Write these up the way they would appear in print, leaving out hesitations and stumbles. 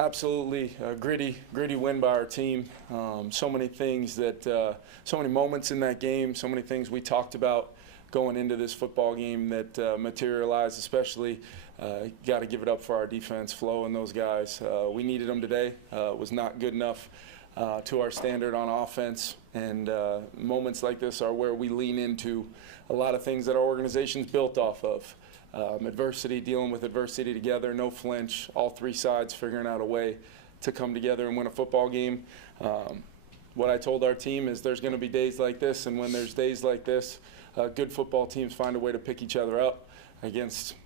Absolutely, gritty win by our team. So many things so many moments in that game, so many things we talked about going into this football game that materialized. Especially, got to give it up for our defense, Flo and those guys. We needed them today. Was not good enough to our standard on offense, and moments like this are where we lean into a lot of things that our organization's built off of. Adversity, dealing with adversity together, no flinch, all three sides figuring out a way to come together and win a football game. What I told our team is there's going to be days like this, and when there's days like this, good football teams find a way to pick each other up against,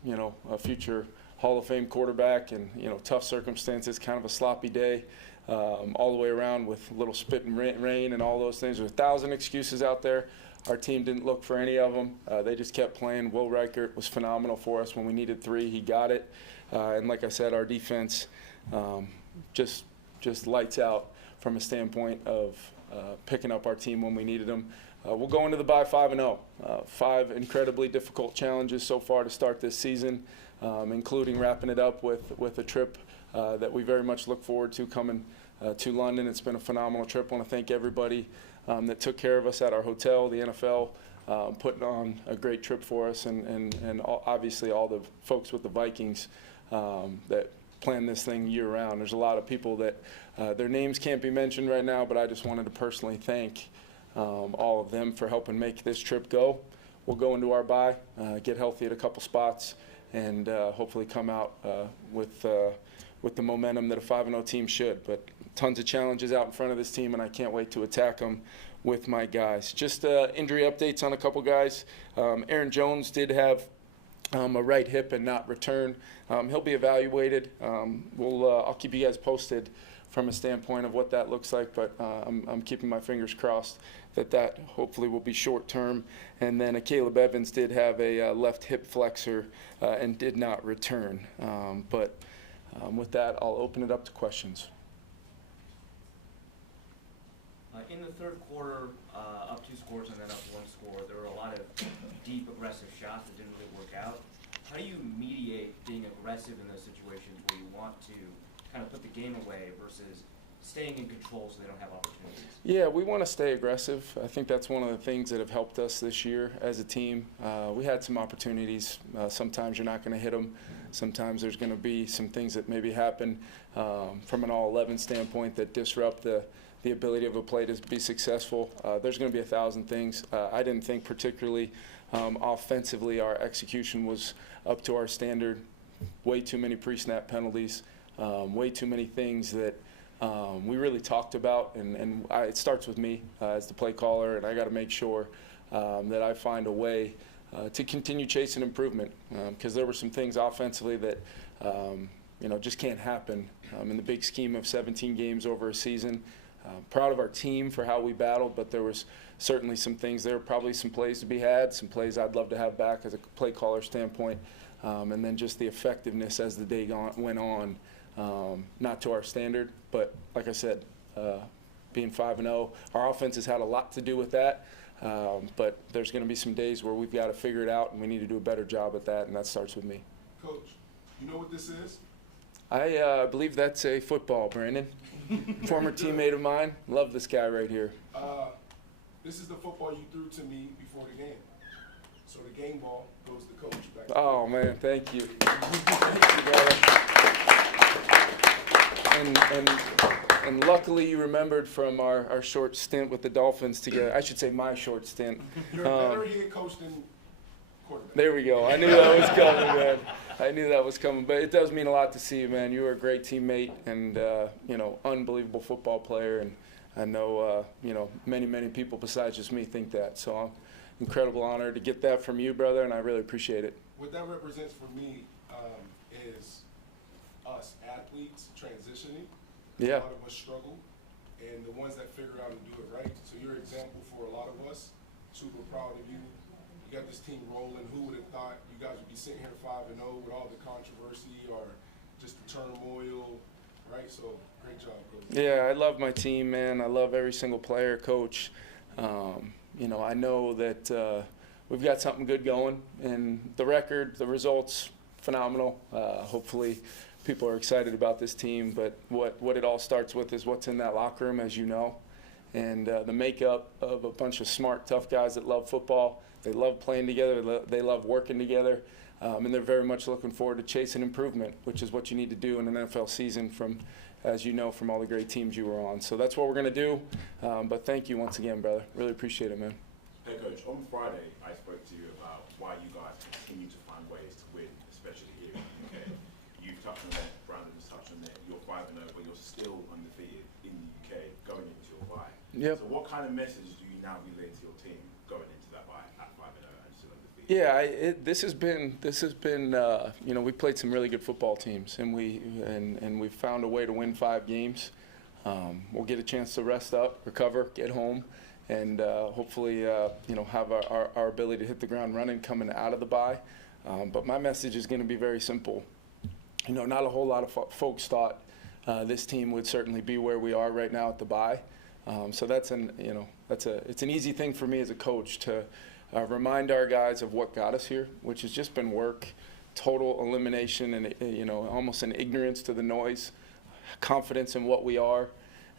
a future Hall of Fame quarterback and, tough circumstances, kind of a sloppy day all the way around with a little spit and rain and all those things. There's 1,000 excuses out there. Our team didn't look for any of them. They just kept playing. Will Reichert was phenomenal for us when we needed 3. He got it. And like I said, our defense just lights out from a standpoint of picking up our team when we needed them. We'll go into the bye 5-0. 5 incredibly difficult challenges so far to start this season, including wrapping it up with a trip that we very much look forward to coming to London. It's been a phenomenal trip. I want to thank everybody that took care of us at our hotel, the NFL, putting on a great trip for us, and obviously all the folks with the Vikings that plan this thing year-round. There's a lot of people that their names can't be mentioned right now, but I just wanted to personally thank all of them for helping make this trip go. We'll go into our bye, get healthy at a couple spots, and hopefully come out with the momentum that a 5-0 team should. But tons of challenges out in front of this team, and I can't wait to attack them with my guys. Just injury updates on a couple guys. Aaron Jones did have a right hip and not return. He'll be evaluated. I'll keep you guys posted from a standpoint of what that looks like, but I'm keeping my fingers crossed that hopefully will be short term. And then Caleb Evans did have a left hip flexor and did not return. But with that, I'll open it up to questions. In the third quarter, up 2 scores and then up 1 score, there were a lot of deep, aggressive shots that didn't really work out. How do you mediate being aggressive in those situations where you want to kind of put the game away versus staying in control so they don't have opportunities? Yeah, we want to stay aggressive. I think that's one of the things that have helped us this year as a team. We had some opportunities. Sometimes you're not going to hit them. Sometimes there's going to be some things that maybe happen from an all-11 standpoint that disrupt the ability of a play to be successful. There's going to be 1,000 things. I didn't think particularly offensively our execution was up to our standard. Way too many pre-snap penalties, way too many things that we really talked about, and it starts with me as the play caller, and I got to make sure that I find a way to continue chasing improvement, because there were some things offensively that just can't happen in the big scheme of 17 games over a season. Proud of our team for how we battled, but there was certainly some things. There were probably some plays to be had, some plays I'd love to have back as a play caller standpoint, and then just the effectiveness as the day went on, not to our standard. But like I said, being 5-0, our offense has had a lot to do with that, but there's going to be some days where we've got to figure it out, and we need to do a better job at that, and that starts with me. Coach, you know what this is? I believe that's a football, Brandon. Former teammate of mine. Love this guy right here. This is the football you threw to me before the game. So the game ball goes to coach. Back to oh, man, thank you. And luckily you remembered from our short stint with the Dolphins together. I should say my short stint. You're a better head coach than quarterback. There we go. I knew that was coming, man. I knew that was coming. But it does mean a lot to see you, man. You were a great teammate and, unbelievable football player. And I know, many people besides just me think that. So I'm incredible honor to get that from you, brother, and I really appreciate it. What that represents for me is us athletes transitioning. Yeah. A lot of us struggle, and the ones that figure out and do it right. So you're an example for a lot of us. Super proud of you. You got this team rolling. Who would have thought you guys would be sitting here 5-0 with all the controversy or just the turmoil, right? So great job, Coach. Yeah, I love my team, man. I love every single player, Coach. I know that we've got something good going, and the record, the results phenomenal. Hopefully people are excited about this team, but what it all starts with is what's in that locker room, as you know. And the makeup of a bunch of smart, tough guys that love football. They love playing together. They love working together. And they're very much looking forward to chasing improvement, which is what you need to do in an NFL season from, as you know, from all the great teams you were on. So that's what we're going to do. But thank you once again, brother. Really appreciate it, man. Hey, Coach, on Friday, I spoke to you about why you guys continue to find ways to win, especially here in the UK. You've touched on it, Brandon's touched on it. You're 5-0, but you're still undefeated in the UK going into your bye. Yep. So what kind of message do you now relay to your team going into that bye at 5-0 and still undefeated? Yeah, this has been you know, we played some really good football teams, and we found a way to win 5 games. We'll get a chance to rest up, recover, get home, and hopefully you know, have our ability to hit the ground running coming out of the bye. But my message is going to be very simple. You know, not a whole lot of folks thought this team would certainly be where we are right now at the bye. So it's an easy thing for me as a coach to remind our guys of what got us here, which has just been work, total elimination, and you know, almost an ignorance to the noise, confidence in what we are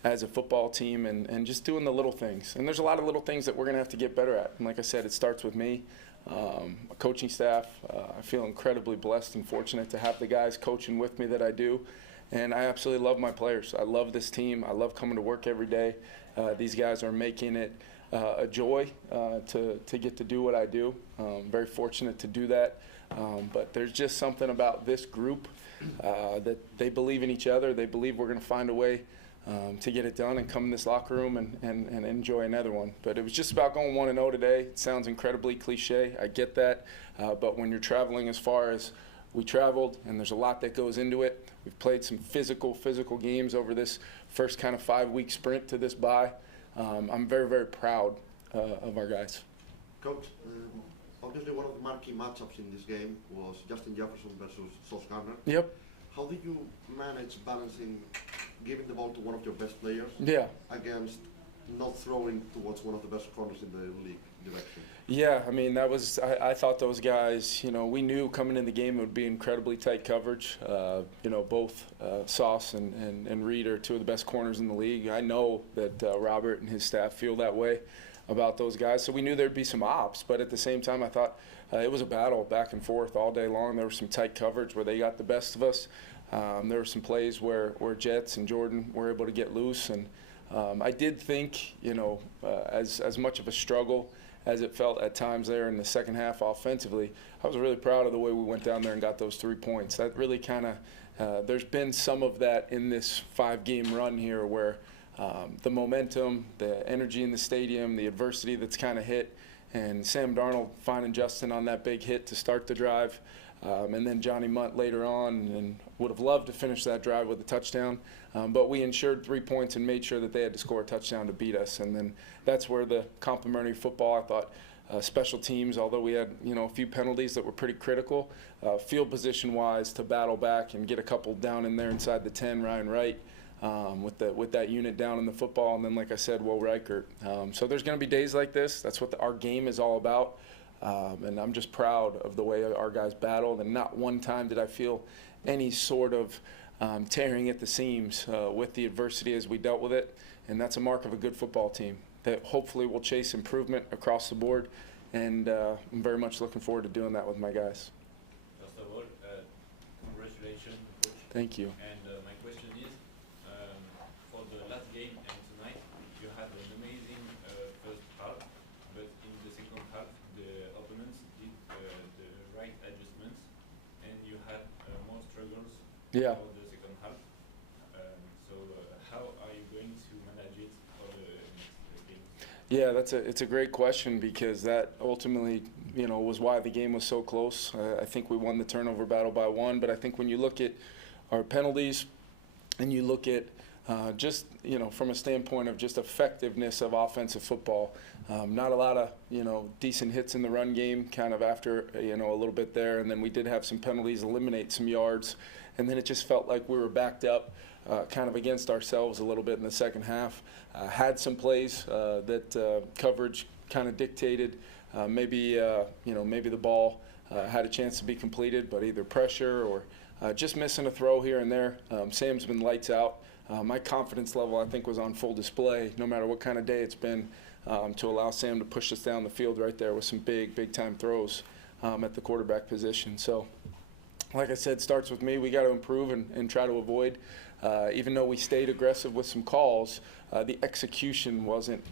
as a football team, and just doing the little things. And there's a lot of little things that we're going to have to get better at. And like I said, it starts with me, a coaching staff. I feel incredibly blessed and fortunate to have the guys coaching with me that I do. And I absolutely love my players. I love this team. I love coming to work every day. These guys are making it a joy to get to do what I do. Very fortunate to do that. But there's just something about this group that they believe in each other. They believe we're going to find a way to get it done and come in this locker room and enjoy another one. But it was just about going 1-0 today. It sounds incredibly cliche. I get that. But when you're traveling as far as we traveled, and there's a lot that goes into it. We've played some physical games over this first kind of 5-week sprint to this bye. I'm very, very proud of our guys. Coach, obviously one of the marquee matchups in this game was Justin Jefferson versus Sauce Gardner. Yep. How did you manage balancing giving the ball to one of your best players against not throwing towards one of the best corners in the league direction? Yeah, I mean, I thought those guys, you know, we knew coming in the game it would be incredibly tight coverage. You know, both Sauce and Reed are 2 of the best corners in the league. I know that Robert and his staff feel that way about those guys. So we knew there'd be some ops, but at the same time I thought it was a battle back and forth all day long. There was some tight coverage where they got the best of us. There were some plays where Jets and Jordan were able to get loose. And I did think, you know, as much of a struggle as it felt at times there in the second half offensively, I was really proud of the way we went down there and got those 3 points. That really kind of, there's been some of that in this 5-game run here where the momentum, the energy in the stadium, the adversity that's kind of hit, and Sam Darnold finding Justin on that big hit to start the drive, and then Johnny Munt later on, and would have loved to finish that drive with a touchdown. But we ensured 3 points and made sure that they had to score a touchdown to beat us. And then that's where the complementary football, I thought, special teams, although we had, you know, a few penalties that were pretty critical, field position-wise to battle back and get a couple down in there inside the 10, Ryan Wright, with that unit down in the football. And then, like I said, Will Reichert. So there's going to be days like this. That's what our game is all about. And I'm just proud of the way our guys battled. And not one time did I feel any sort of tearing at the seams with the adversity as we dealt with it. And that's a mark of a good football team that hopefully will chase improvement across the board. And I'm very much looking forward to doing that with my guys. First of all, congratulations, Coach. Thank you. And my question is, for the last game and tonight, you had an amazing first half, but in the second half, the opponents did the right adjustments, and you had more struggles Yeah. for the second half. So how are you going to manage it for the next game? Yeah, it's a great question because that ultimately, you know, was why the game was so close. I think we won the turnover battle by 1, but I think when you look at our penalties and you look at just, you know, from a standpoint of just effectiveness of offensive football, not a lot of, you know, decent hits in the run game kind of after, you know, a little bit there, and then we did have some penalties, eliminate some yards, and then it just felt like we were backed up kind of against ourselves a little bit in the second half. Had some plays that coverage kind of dictated. Maybe the ball had a chance to be completed, but either pressure or just missing a throw here and there. Sam's been lights out. My confidence level, I think, was on full display, no matter what kind of day it's been, to allow Sam to push us down the field right there with some big-time throws at the quarterback position. So, like I said, starts with me. We got to improve and try to avoid. Even though we stayed aggressive with some calls, the execution wasn't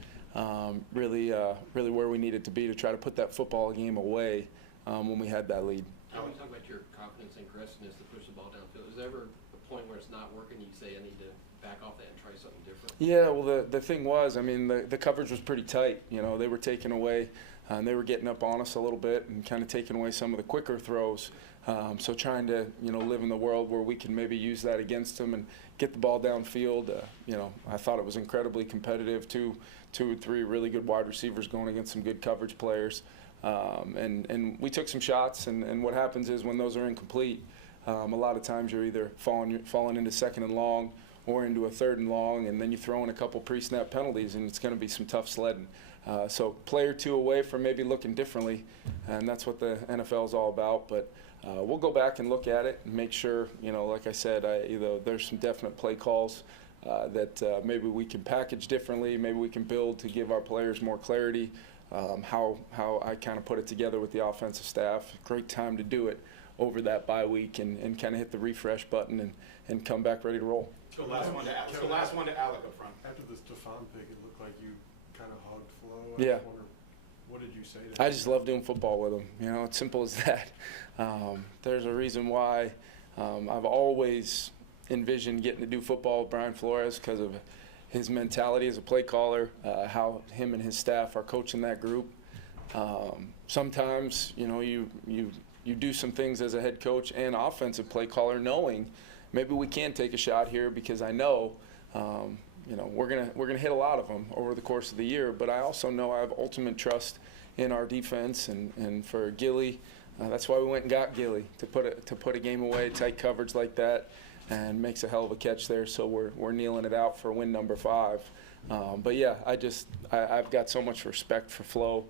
really where we needed to be to try to put that football game away when we had that lead. I want to talk about your confidence and aggressiveness to push the ball downfield. Is there ever a point where it's not working, you say, I need to back off that and try something different? Yeah, well, the thing was, I mean, the coverage was pretty tight. You know, they were taking away, and they were getting up on us a little bit and kind of taking away some of the quicker throws. So trying to, live in the world where we can maybe use that against them and get the ball downfield. I thought it was incredibly competitive. Two or three really good wide receivers going against some good coverage players. And we took some shots, and what happens is when those are incomplete, a lot of times you're either falling into second and long or into a third and long, and then you throw in a couple pre-snap penalties, and it's going to be some tough sledding. So play or two away from maybe looking differently, and that's what the NFL is all about. But we'll go back and look at it and make sure, like I said, there's some definite play calls that maybe we can package differently, maybe we can build to give our players more clarity. How I kind of put it together with the offensive staff. Great time to do it over that bye week and kind of hit the refresh button and come back ready to roll. The last one to Alec up front. After the Stephon pick, it looked like you kind of hugged Flo. Yeah. Just wonder, what did you say to him? I just love doing football with him. It's simple as that. There's a reason why I've always envisioned getting to do football with Brian Flores because of his mentality as a play caller, how him and his staff are coaching that group. Sometimes, you do some things as a head coach and offensive play caller knowing maybe we can take a shot here because I know, we're gonna hit a lot of them over the course of the year. But I also know I have ultimate trust in our defense and for Gilly. That's why we went and got Gilly to put a game away, tight coverage like that, and makes a hell of a catch there. So we're kneeling it out for win number 5. But yeah, I've got so much respect for Flo.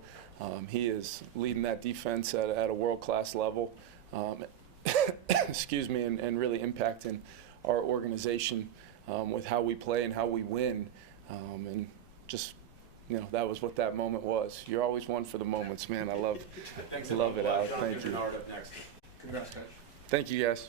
He is leading that defense at a world-class level. Excuse me, and really impacting our organization with how we play and how we win. And just, that was what that moment was. You're always one for the moments, man. I love it, Al. Thank you. Congrats, guys. Thank you, guys.